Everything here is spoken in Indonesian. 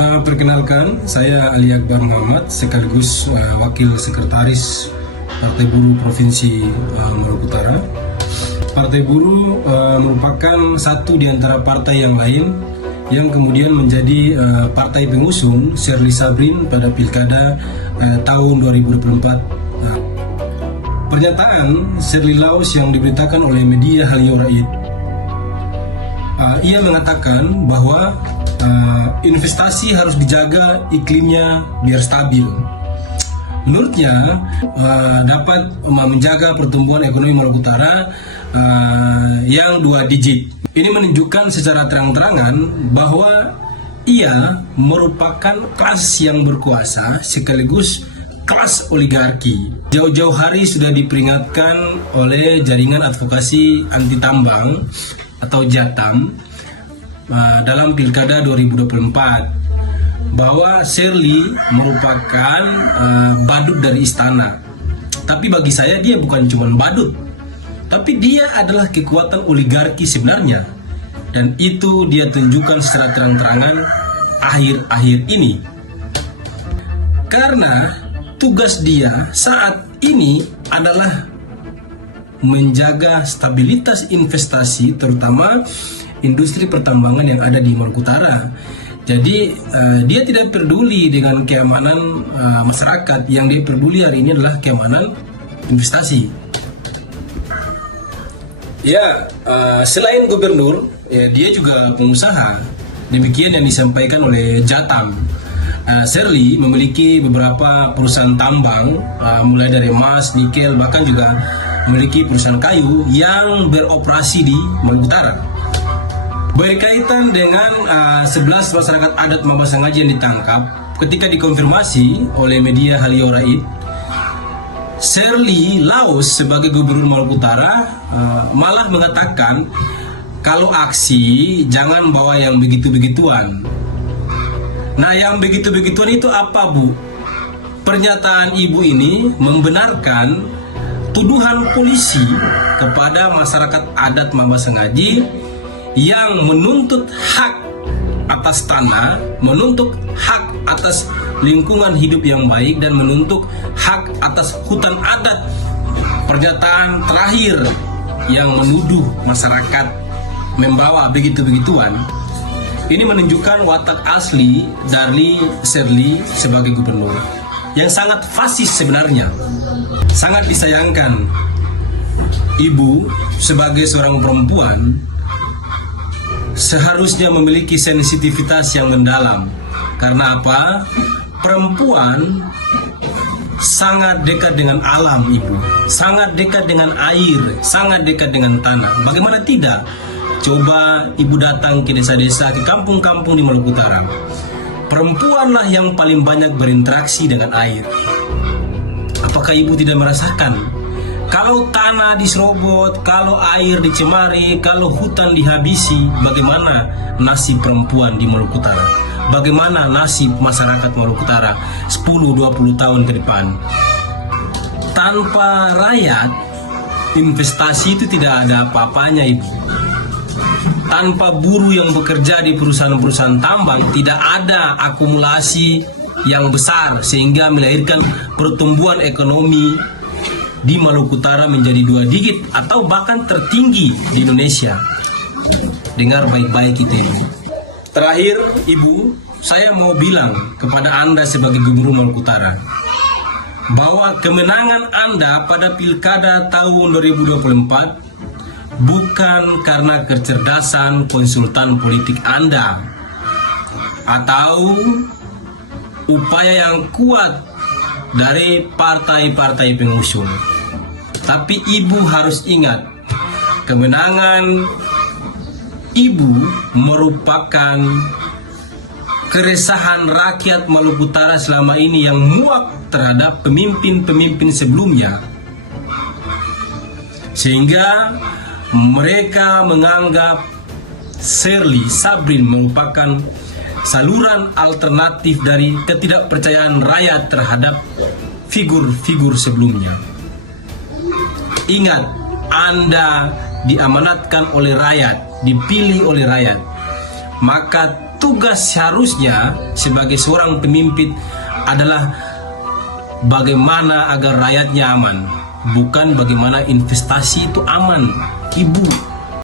Perkenalkan, saya Ali Akbar Muhammad, sekaligus Wakil Sekretaris Partai Buruh Provinsi Maluku Utara. Partai Buruh merupakan satu di antara partai yang lain yang kemudian menjadi partai pengusung Sherly Sabrin pada Pilkada tahun 2024. Pernyataan Sherly Laos yang diberitakan oleh media Halio Raid, ia mengatakan bahwa investasi harus dijaga iklimnya biar stabil. Menurutnya dapat menjaga pertumbuhan ekonomi Maluku Utara yang 2 digit. Ini menunjukkan secara terang-terangan bahwa ia merupakan kelas yang berkuasa sekaligus kelas oligarki. Jauh-jauh hari sudah diperingatkan oleh jaringan advokasi anti tambang atau JATAM dalam Pilkada 2024 bahwa Sherly merupakan badut dari istana. Tapi bagi saya dia bukan cuma badut, tapi dia adalah kekuatan oligarki sebenarnya, dan itu dia tunjukkan secara terang-terangan akhir-akhir ini. Karena tugas dia saat ini adalah menjaga stabilitas investasi, terutama industri pertambangan yang ada di Maluku Utara. Jadi dia tidak peduli dengan keamanan masyarakat. Yang dia peduli hari ini adalah keamanan investasi. Ya, selain gubernur, ya, dia juga pengusaha. Demikian yang disampaikan oleh JATAM. Sherly memiliki beberapa perusahaan tambang, mulai dari emas, nikel, bahkan juga memiliki perusahaan kayu yang beroperasi di Maluku Utara. Berkaitan dengan 11 masyarakat adat Mabasangaji yang ditangkap, ketika dikonfirmasi oleh media Halio Raid, Sherly Laos sebagai gubernur Maluku Utara malah mengatakan kalau aksi jangan bawa yang begitu-begituan. Nah, yang begitu-begituan itu apa, Bu? Pernyataan ibu ini membenarkan tuduhan polisi kepada masyarakat adat Mabasangaji yang menuntut hak atas tanah, menuntut hak atas lingkungan hidup yang baik, dan menuntut hak atas hutan adat. Pernyataan terakhir yang menuduh masyarakat membawa begitu-begituan ini menunjukkan watak asli dari Sherly sebagai gubernur yang sangat fasis sebenarnya. Sangat disayangkan ibu sebagai seorang perempuan seharusnya memiliki sensitivitas yang mendalam. Karena apa? Perempuan sangat dekat dengan alam, ibu. Sangat dekat dengan air, sangat dekat dengan tanah. Bagaimana tidak? Coba ibu datang ke desa-desa, ke kampung-kampung di Maluku Utara. Perempuanlah yang paling banyak berinteraksi dengan air. Apakah ibu tidak merasakan? Kalau tanah diserobot, kalau air dicemari, kalau hutan dihabisi, bagaimana nasib perempuan di Maluku Utara? Bagaimana nasib masyarakat Maluku Utara 10-20 tahun ke depan? Tanpa rakyat, investasi itu tidak ada apa-apanya, ibu. Tanpa buruh yang bekerja di perusahaan-perusahaan tambang, tidak ada akumulasi yang besar sehingga melahirkan pertumbuhan ekonomi di Maluku Utara menjadi 2 digit atau bahkan tertinggi di Indonesia. Dengar baik-baik itu, ibu. Terakhir, ibu, saya mau bilang kepada Anda sebagai gubernur Maluku Utara bahwa kemenangan Anda pada Pilkada tahun 2024 bukan karena kecerdasan konsultan politik Anda atau upaya yang kuat dari partai-partai pengusung. Tapi ibu harus ingat, kemenangan ibu merupakan keresahan rakyat Maluku Utara selama ini yang muak terhadap pemimpin-pemimpin sebelumnya, sehingga mereka menganggap Sherly Sabrin merupakan saluran alternatif dari ketidakpercayaan rakyat terhadap figur-figur sebelumnya. Ingat, Anda diamanatkan oleh rakyat, dipilih oleh rakyat, maka tugas seharusnya sebagai seorang pemimpin adalah bagaimana agar rakyatnya aman, bukan bagaimana investasi itu aman, Ibu.